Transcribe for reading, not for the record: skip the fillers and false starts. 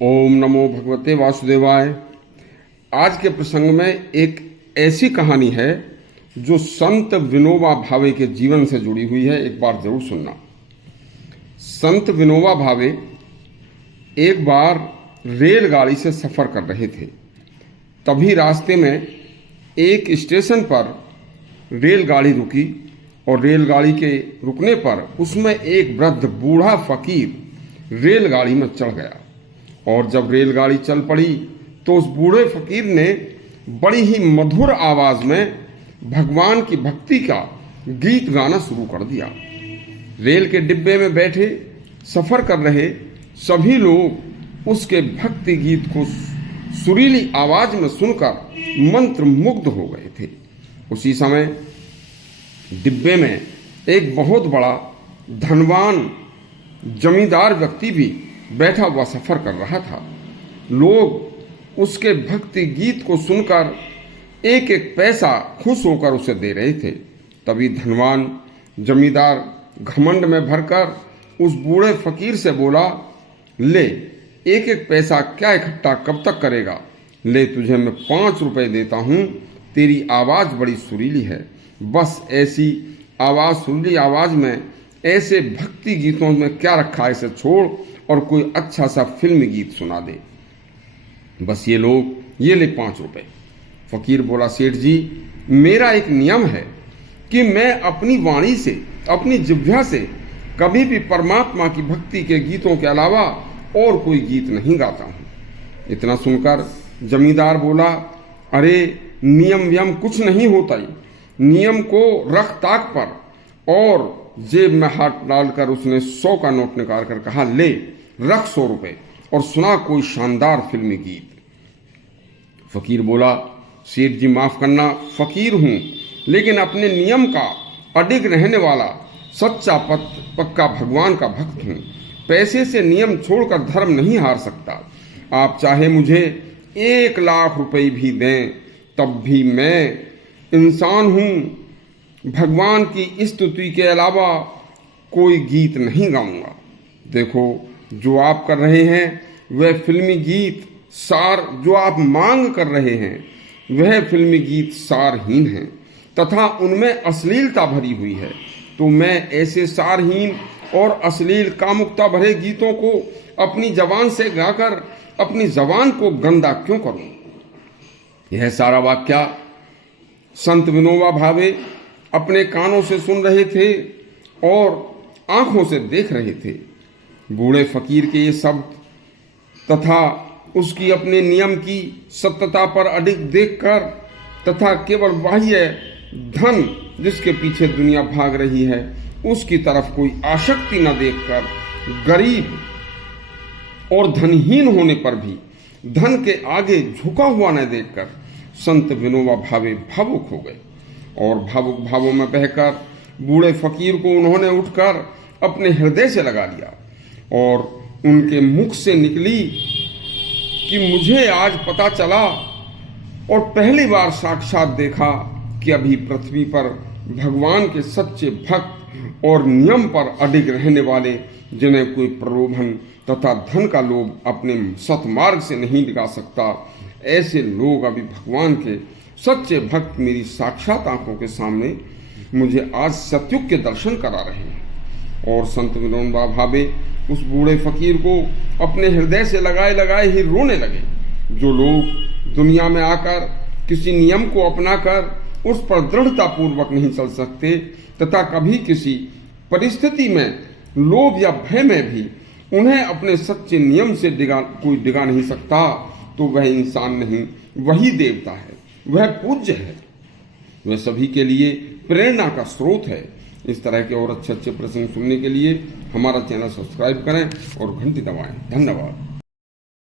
ओम नमो भगवते वासुदेवाय। आज के प्रसंग में एक ऐसी कहानी है जो संत विनोबा भावे के जीवन से जुड़ी हुई है। एक बार जरूर सुनना। संत विनोबा भावे एक बार रेलगाड़ी से सफ़र कर रहे थे। तभी रास्ते में एक स्टेशन पर रेलगाड़ी रुकी और रेलगाड़ी के रुकने पर उसमें एक वृद्ध बूढ़ा फकीर रेलगाड़ी में चढ़ गया। और जब रेलगाड़ी चल पड़ी तो उस बूढ़े फकीर ने बड़ी ही मधुर आवाज़ में भगवान की भक्ति का गीत गाना शुरू कर दिया। रेल के डिब्बे में बैठे सफ़र कर रहे सभी लोग उसके भक्ति गीत को सुरीली आवाज़ में सुनकर मंत्र मुग्ध हो गए थे। उसी समय डिब्बे में एक बहुत बड़ा धनवान जमींदार व्यक्ति भी बैठा हुआ सफ़र कर रहा था। लोग उसके भक्ति गीत को सुनकर एक एक पैसा खुश होकर उसे दे रहे थे। तभी धनवान जमींदार घमंड में भरकर उस बूढ़े फकीर से बोला, ले, एक एक पैसा क्या इकट्ठा कब तक करेगा? ले, तुझे मैं 5 रुपए देता हूँ। तेरी आवाज़ बड़ी सुरीली है। बस ऐसी आवाज़, सुरीली आवाज़ में ऐसे भक्ति गीतों में क्या रखा है, इसे छोड़ और कोई अच्छा सा फिल्मी गीत सुना दे। बस ये लोग, ये ले 5 रुपए। फकीर बोला, सेठ जी, मेरा एक नियम है कि मैं अपनी वाणी से, अपनी जिह्वा से कभी भी परमात्मा की भक्ति के गीतों के अलावा और कोई गीत नहीं गाता हूँ। इतना सुनकर जमींदार बोला, अरे नियम व्यम कुछ नहीं होता ही। नियम को रख ताक पर। और जेब में हाथ डालकर उसने 100 का नोट निकाल कर कहा, ले रख 100 रुपए और सुना कोई शानदार फिल्मी गीत। फकीर बोला, सेठ जी माफ करना, फकीर हूँ लेकिन अपने नियम का अडिग रहने वाला सच्चा पक्का भगवान का भक्त हूँ। पैसे से नियम छोड़कर धर्म नहीं हार सकता। आप चाहे मुझे 1 लाख रुपए भी दें तब भी मैं इंसान हूँ। भगवान की स्तुति के अलावा कोई गीत नहीं गाऊंगा। देखो, जो आप कर रहे हैं वह फिल्मी गीत सार, जो आप मांग कर रहे हैं वह फिल्मी गीत सारहीन हैं तथा उनमें अश्लीलता भरी हुई है। तो मैं ऐसे सारहीन और अश्लील कामुकता भरे गीतों को अपनी जबान से गाकर अपनी जबान को गंदा क्यों करूं? यह सारा वाक्या संत विनोबा भावे अपने कानों से सुन रहे थे और आंखों से देख रहे थे। बूढ़े फकीर के ये शब्द तथा उसकी अपने नियम की सत्यता पर अडिग देखकर तथा केवल बाह्य धन जिसके पीछे दुनिया भाग रही है उसकी तरफ कोई आसक्ति न देखकर, गरीब और धनहीन होने पर भी धन के आगे झुका हुआ न देखकर संत विनोबा भावे भावुक हो गए। और भावुक भावों में बहकर बूढ़े फकीर को उन्होंने उठकर अपने हृदय से लगा लिया और उनके मुख से निकली कि मुझे आज पता चला और पहली बार साक्षात देखा कि अभी पृथ्वी पर भगवान के सच्चे भक्त और नियम पर अडिग रहने वाले, जिन्हें कोई प्रलोभन तथा धन का लोभ अपने सतमार्ग से नहीं दिखा सकता, ऐसे लोग अभी भगवान के सच्चे भक्त मेरी साक्षात आंखों के सामने मुझे आज सतयुग के दर्शन करा रहे हैं। और संत विनोबा भावे उस बूढ़े फकीर को अपने हृदय से लगाए लगाए ही रोने लगे। जो लोग दुनिया में आकर किसी नियम को अपनाकर उस पर दृढ़ता पूर्वक नहीं चल सकते तथा कभी किसी परिस्थिति में लोभ या भय में भी उन्हें अपने सच्चे नियम से कोई डिगा नहीं सकता, तो वह इंसान नहीं, वही देवता है, वह पूज्य है, वह सभी के लिए प्रेरणा का स्रोत है। इस तरह के और अच्छे अच्छे प्रसंग सुनने के लिए हमारा चैनल सब्सक्राइब करें और घंटी दबाएं। धन्यवाद।